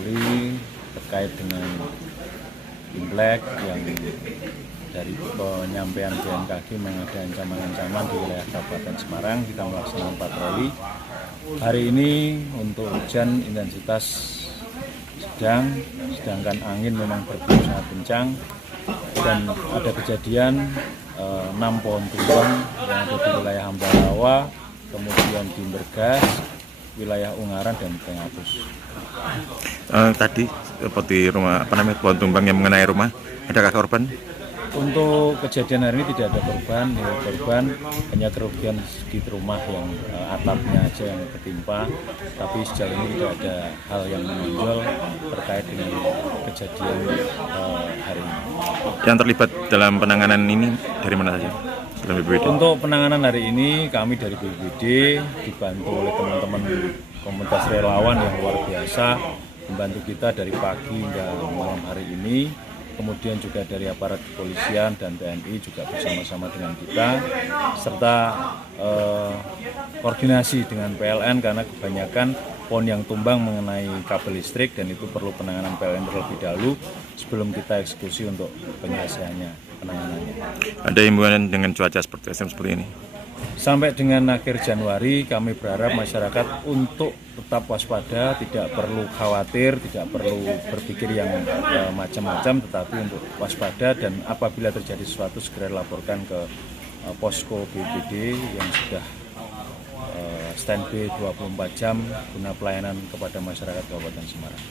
patroli terkait dengan Imlek yang dari penyampaian BMKG ada ancaman-ancaman di wilayah Kabupaten Semarang. Kita melaksanakan patroli. Hari ini untuk hujan intensitas sedang, sedangkan angin memang bertiup sangat kencang dan ada kejadian 6 pohon tumbang yang ada di wilayah Ambarawa, kemudian di Bergas, wilayah Ungaran dan Tengapus. Tadi seperti rumah pohon tumbang yang mengenai rumah, adakah korban? Untuk kejadian hari ini tidak ada korban, hanya kerugian sedikit rumah yang atapnya aja yang ketimpa, tapi sejauh ini tidak ada hal yang menonjol terkait dengan kejadian hari ini. Yang terlibat dalam penanganan ini dari mana saja? Untuk penanganan hari ini kami dari BPBD dibantu oleh teman-teman komunitas relawan yang luar biasa membantu kita dari pagi hingga malam hari ini. Kemudian juga dari aparat kepolisian dan TNI juga bersama-sama dengan kita, serta koordinasi dengan PLN karena kebanyakan pohon yang tumbang mengenai kabel listrik dan itu perlu penanganan PLN terlebih dahulu sebelum kita eksekusi untuk penyelesaiannya, penanganannya. Ada himbauan dengan cuaca seperti ini? Sampai dengan akhir Januari kami berharap masyarakat untuk tetap waspada, tidak perlu khawatir, tidak perlu berpikir yang macam-macam, tetapi untuk waspada dan apabila terjadi sesuatu segera laporkan ke posko BPBD yang sudah standby 24 jam guna pelayanan kepada masyarakat Kabupaten Semarang.